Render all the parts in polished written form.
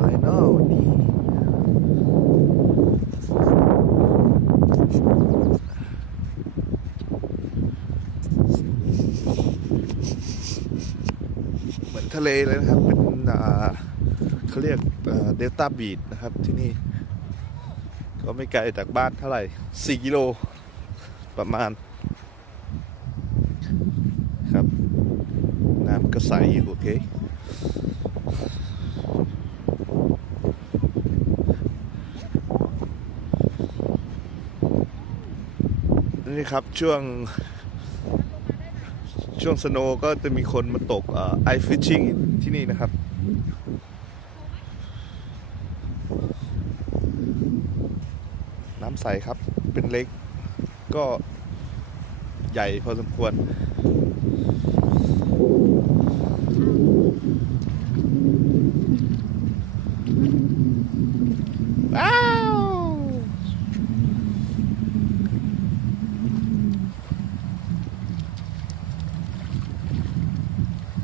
อะไรเนาะวันนี้เหมือนทะเลเลยนะครับเป็นเขาเรียกเดลต้าบีชนะครับที่นี่ก็ไม่ไกลจากบ้านเท่าไหร่4 กิโลประมาณครับน้ำก็ใสอยู่โอเคนี่ครับช่วงสโนว์ก็จะมีคนมาตกไอฟิชชิ่งที่นี่นะครับน้ำใสครับเป็นเล็กก็ใหญ่พอสมควรว้าว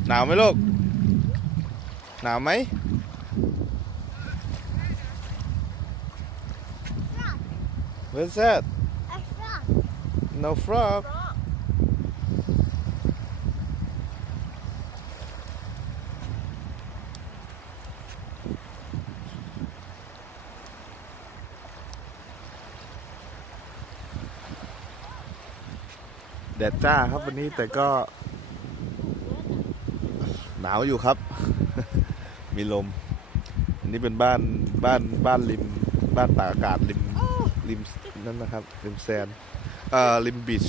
หนาวไหมลูกหนาวไหมWhat's that? A frog. No frog. แดดจ้าครับวันนี้แต่ก็หนาวอยู่ครับ มีลมอันนี้เป็นบ้านริมบ้านตากอากาศริมนั่นนะครับริมแซนริมบีช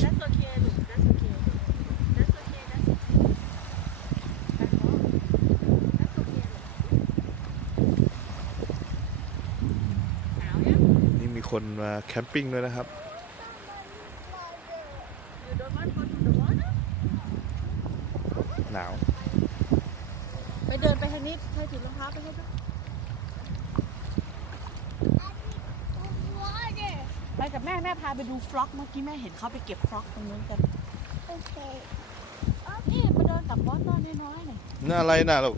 นี่มีคนมาแคมปิ้งด้วยนะครับหนาวไปเดินไปทางนี้ใช้ถือรองเท้าไปให้ด้วยไปกับแม่พาไปดูฟล็อกเมื่อกี้แม่เห็นเขาไปเก็บฟล็อกตรงนู้นกันโอเคนี่มาเดินกับบอสตอนน้อยๆหน่อยหน้าอะไรน่ะลูก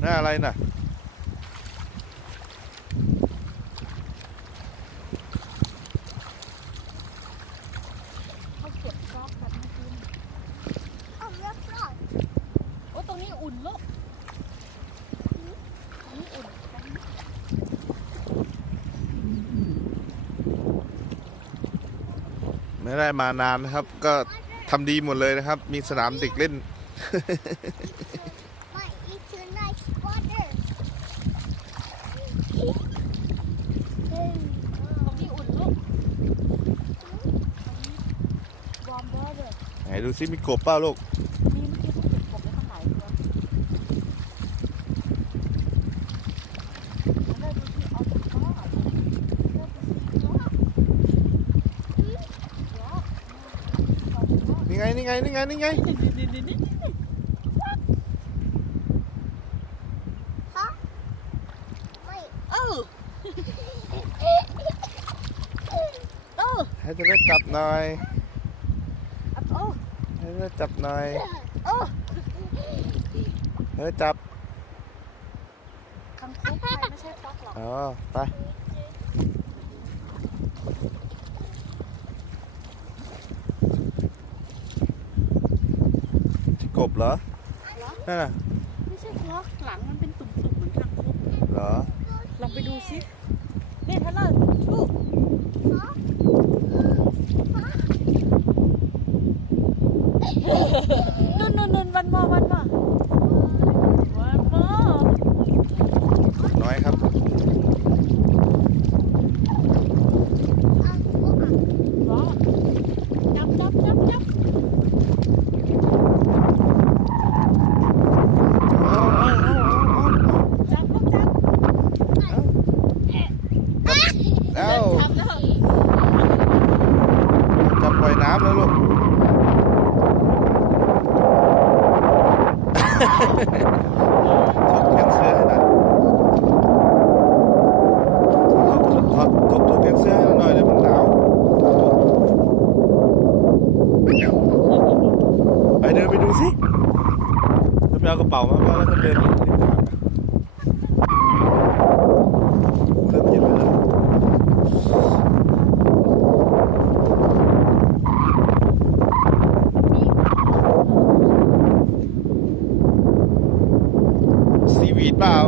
หน้าอะไรน่ะเขาเก็บฟล็อกกันเมื่อกี้เอาเลือกฟล็อกโอ้ตรงนี้อุ่นลูกตรงนี้อุ่นไม่ได้มานานนะครับก็ทำดีหมดเลยนะครับมีสนามเด็กเล่น ไหนดูซิมีกบเปล่าลูกมีเมื่อกี้เขาเก็บกบได้ตั้งหลายตัวแล้วดูที่เอาตัวนี่ไงนี่ไงนี่ไงนี่ไงฮะไม่ให้เธอได้จับหน่อยให้เธอจับหน่อยเธอจับคังคกไม่ใช่ฟล็อกหรอกอ๋อไปกบเหรอนั่นน่ะไม่ใช่ฟล็อกหลังมันเป็นตุ่มๆเหมือนคังคกเหรอลองไปดูสินี่ท่านเลยชูนุ่นวันมอน้อยครับจับแล้วจับปล่อยน้ำแล้วลูก บีดเปล่า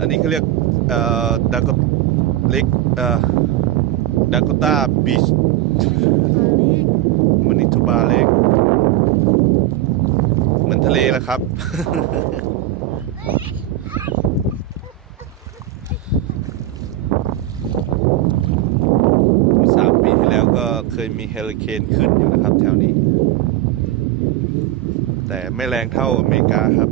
อันนี้เขาเรียกดากเล็กดากต้าบีชมันนิทูบาเล็กเหมือนทะเลแหละครับ 3 ปีที่แล้วก็เคยมีเฮอริเคนขึ้นอยู่นะครับแถวนี้แต่ไม่แรงเท่าอเมริกาครับ